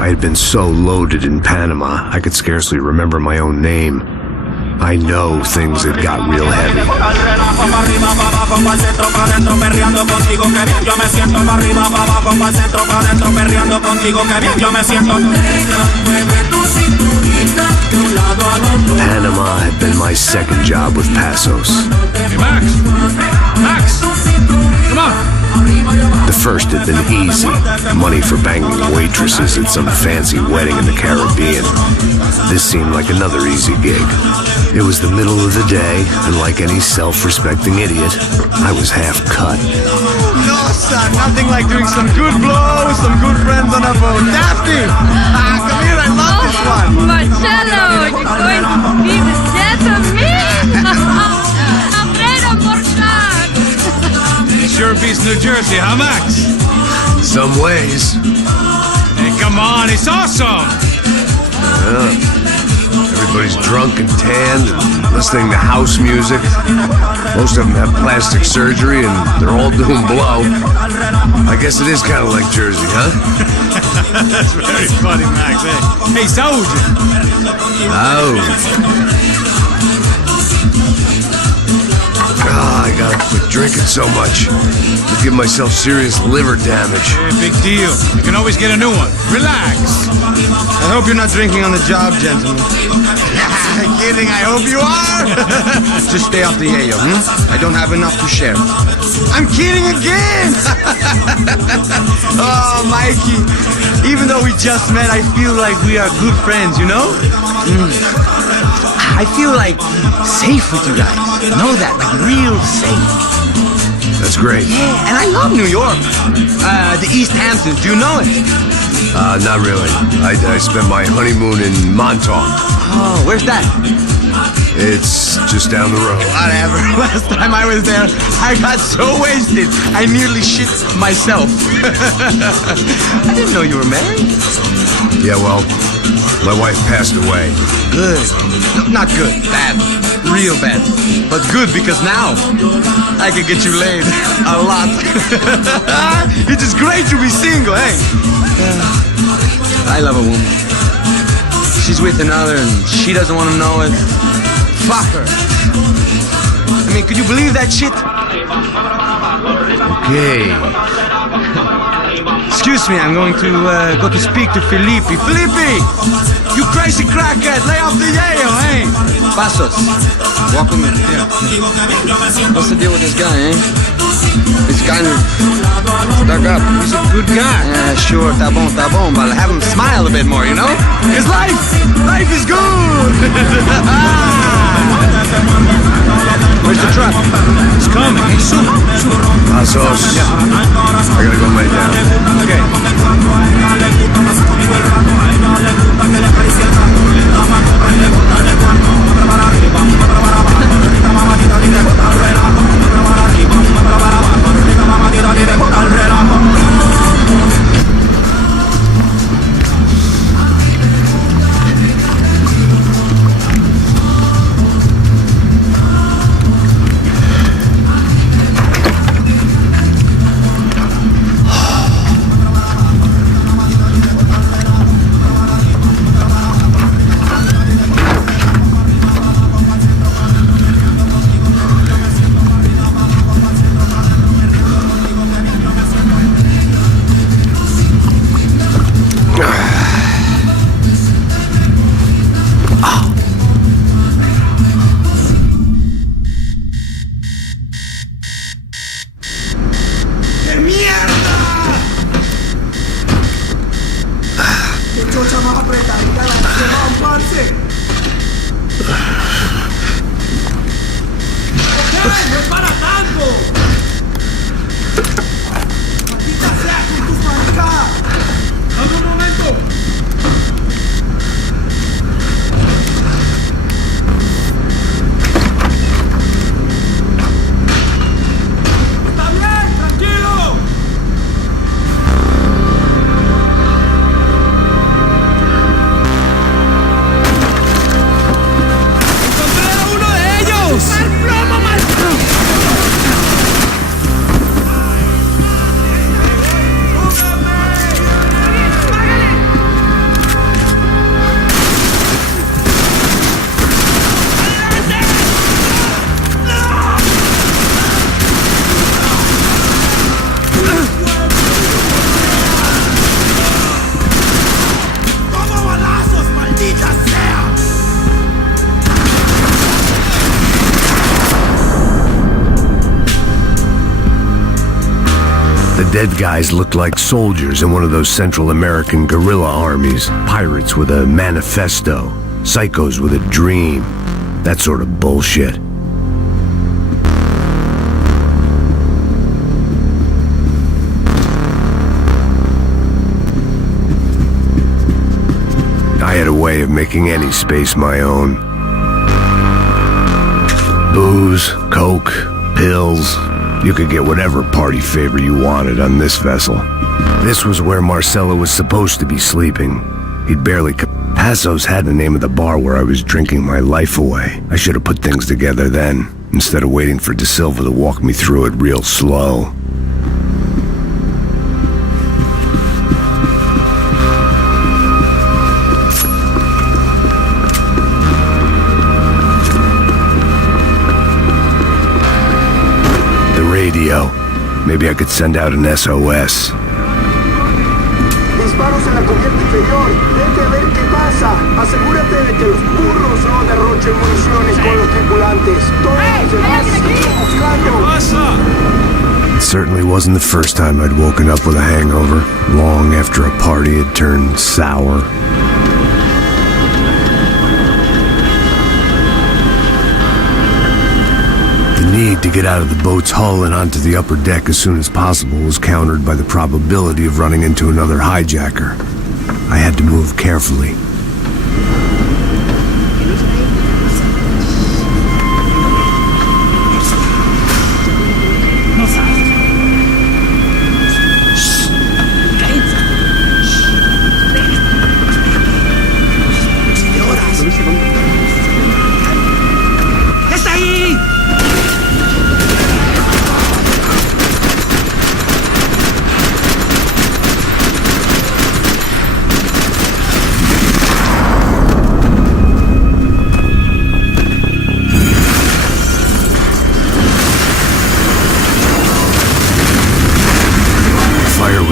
I had been so loaded in Panama, I could scarcely remember my own name. I know things had got real heavy. Panama had been my second job with Passos. Hey, Max! Max! Come on! The first had been easy. Money for banging waitresses at some fancy wedding in the Caribbean. This seemed like another easy gig. It was the middle of the day, and like any self-respecting idiot, I was half cut. No, son, nothing like doing some good blows, some good friends on a boat. Daphne! Come here, I love this one. Marcello, you're going to be the death of me? Alfredo Borchardt! Sure beats New Jersey, huh, Max? In some ways. Hey, come on, it's awesome! Everybody's drunk and tanned and listening to house music. Most of them have plastic surgery and they're all doing blow. I guess it is kind of like Jersey, huh? That's very funny, Max. Hey, Saúde! I gotta quit drinking so much. I give myself serious liver damage. Hey, big deal. You can always get a new one. Relax. I hope you're not drinking on the job, gentlemen. Kidding, I hope you are. Just stay off the yayo, I don't have enough to share. I'm kidding again. Oh, Mikey. Even though we just met, I feel like we are good friends, you know? I feel like safe with you guys. Know that, like real safe. That's great. Yeah, and I love New York. The East Hamptons, do you know it? Not really. I spent my honeymoon in Montauk. Oh, where's that? It's just down the road. Whatever. Last time I was there, I got so wasted, I nearly shit myself. I didn't know you were married. Yeah, well, my wife passed away. Good. No, not good. Bad. Real bad. But good because now I can get you laid a lot. It is great to be single, eh? I love a woman. She's with another and she doesn't want to know it. Fuck her. I mean, could you believe that shit? Okay. Excuse me, I'm going to go to speak to Felipe. Felipe! You crazy crackhead, lay off the yayo, eh? Passos, walk with me. Yeah. What's the deal with this guy, eh? He's kind of stuck up. He's a good guy. Yeah, sure, tá bom, but have him smile a bit more, you know? Because life is good! Where's the truck? It's coming. Hey, soon. Passos. I gotta go lay down. Okay. dead guys looked like soldiers in one of those Central American guerrilla armies. Pirates with a manifesto. Psychos with a dream. That sort of bullshit. I had a way of making any space my own. Booze, coke, pills. You could get whatever party favor you wanted on this vessel. This was where Marcelo was supposed to be sleeping. He'd barely... Passo's had the name of the bar where I was drinking my life away. I should have put things together then, instead of waiting for De Silva to walk me through it real slow. Radio. Maybe I could send out an SOS. Disparos en la cubierta inferior. Vete a ver qué pasa. Asegúrate de que los burros no derrochen municiones con los tripulantes. Todos los demás siguen buscando. It certainly wasn't the first time I'd woken up with a hangover, long after a party had turned sour. The need to get out of the boat's hull and onto the upper deck as soon as possible was countered by the probability of running into another hijacker. I had to move carefully.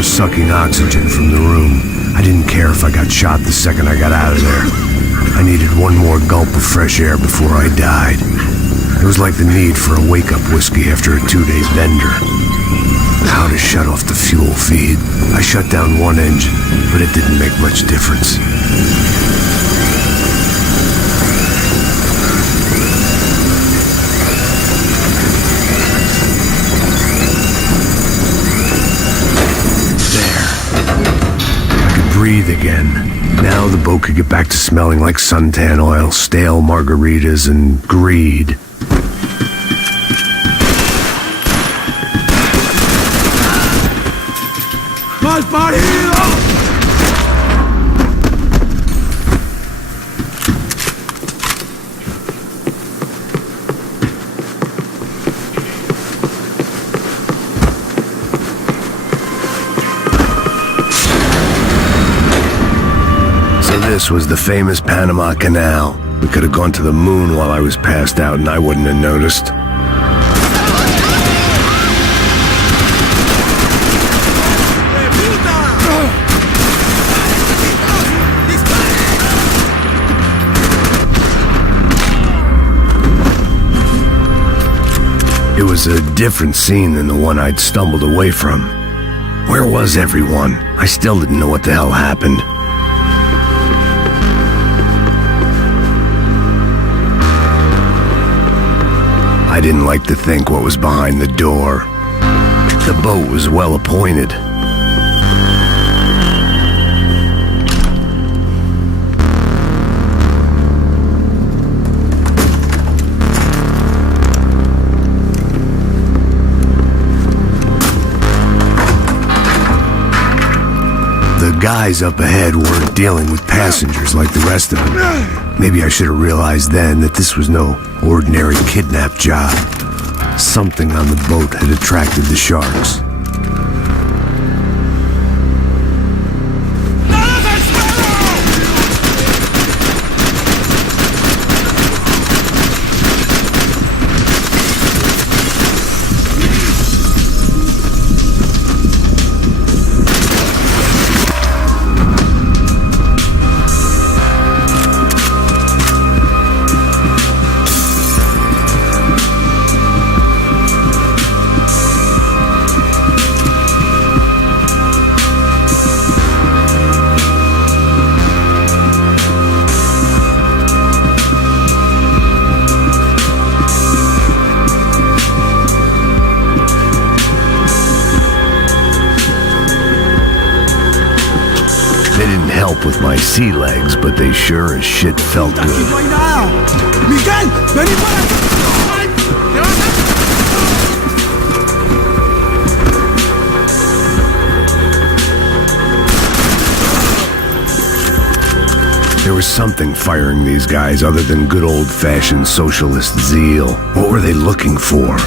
Sucking oxygen from the room. I didn't care if I got shot the second I got out of there. I needed one more gulp of fresh air before I died. It was like the need for a wake-up whiskey after a 2-day bender. How to shut off the fuel feed. I shut down one engine, but it didn't make much difference. Breathe again. Now the boat could get back to smelling like suntan oil, stale margaritas, and greed. ¡Mal parido! This was the famous Panama Canal. We could have gone to the moon while I was passed out and I wouldn't have noticed. It was a different scene than the one I'd stumbled away from. Where was everyone? I still didn't know what the hell happened. I didn't like to think what was behind the door. The boat was well appointed. The guys up ahead weren't dealing with passengers like the rest of them. Maybe I should have realized then that this was no ordinary kidnap job. Something on the boat had attracted the sharks. didn't help with my sea legs, but they sure as shit felt good. No hay nada. Miguel, vení para acá. There was something firing these guys other than good old-fashioned socialist zeal. What were they looking for?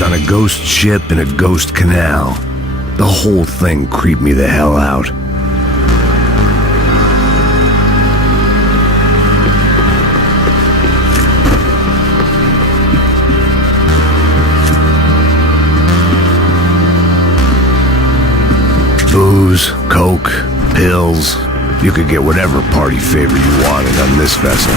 On a ghost ship in a ghost canal. The whole thing creeped me the hell out. Booze, coke, pills. You could get whatever party favor you wanted on this vessel.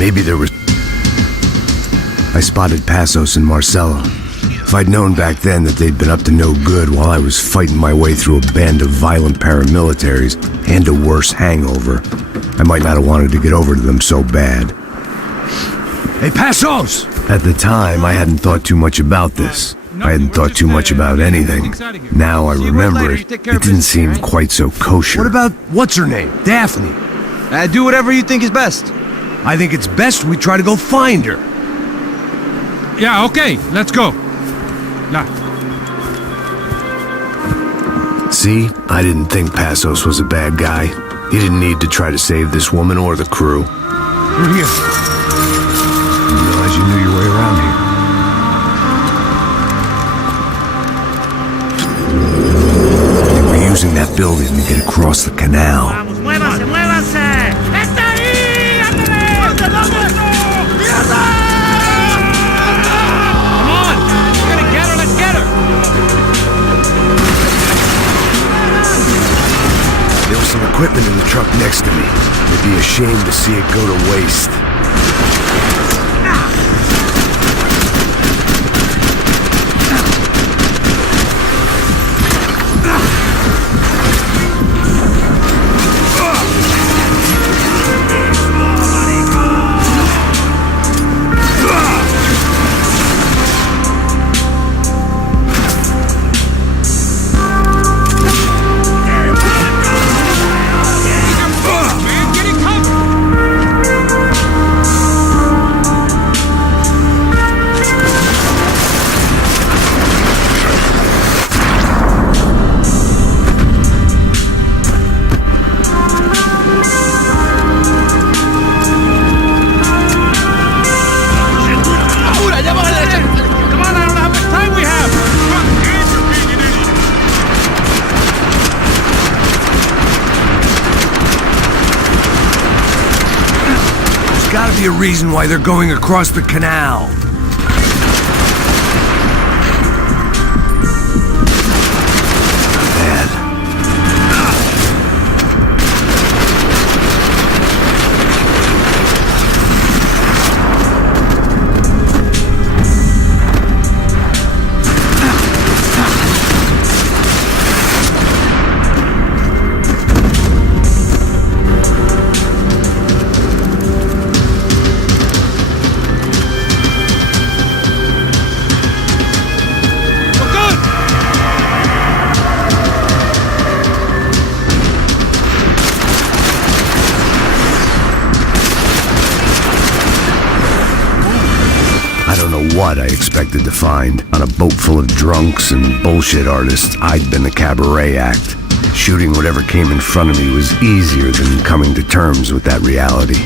Maybe there was... I spotted Passos and Marcelo. If I'd known back then that they'd been up to no good while I was fighting my way through a band of violent paramilitaries and a worse hangover, I might not have wanted to get over to them so bad. Hey, Passos! At the time, I hadn't thought too much about this. I hadn't thought too much about anything. Now I remember it, it didn't seem quite so kosher. What about, what's her name? Daphne? Do whatever you think is best. I think it's best we try to go find her. Yeah, okay, let's go. See? I didn't think Passos was a bad guy. He didn't need to try to save this woman or the crew. We're here. Didn't realize you knew your way around here. They were using that building to get across the canal. Vamos, muévanse, muévanse. ¡Está ahí! ¡Ándale! equipment in the truck next to me. It'd be a shame to see it go to waste. Gotta be a reason why they're going across the canal. Bad. What I expected to find. On a boat full of drunks and bullshit artists, I'd been the cabaret act. Shooting whatever came in front of me was easier than coming to terms with that reality.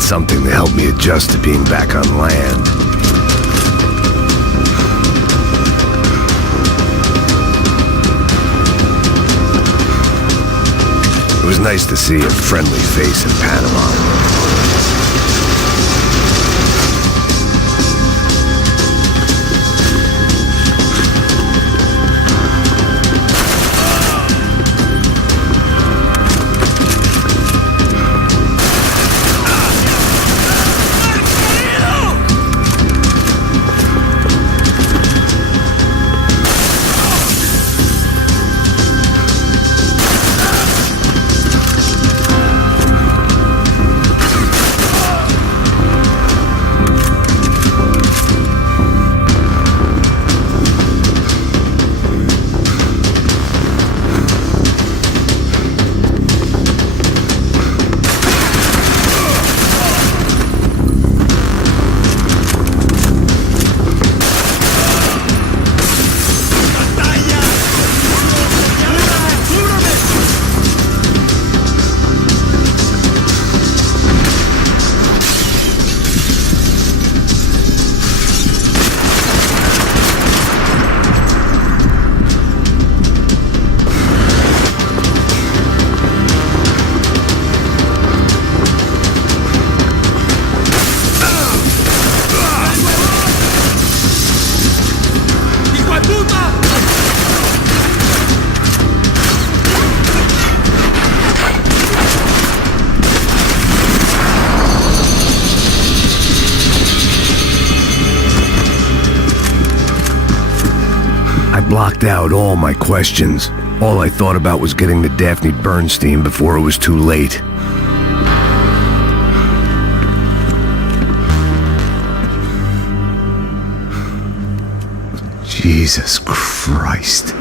Something to help me adjust to being back on land. It was nice to see a friendly face in Panama. blocked out all my questions. All I thought about was getting to Daphne Bernstein before it was too late. Jesus Christ.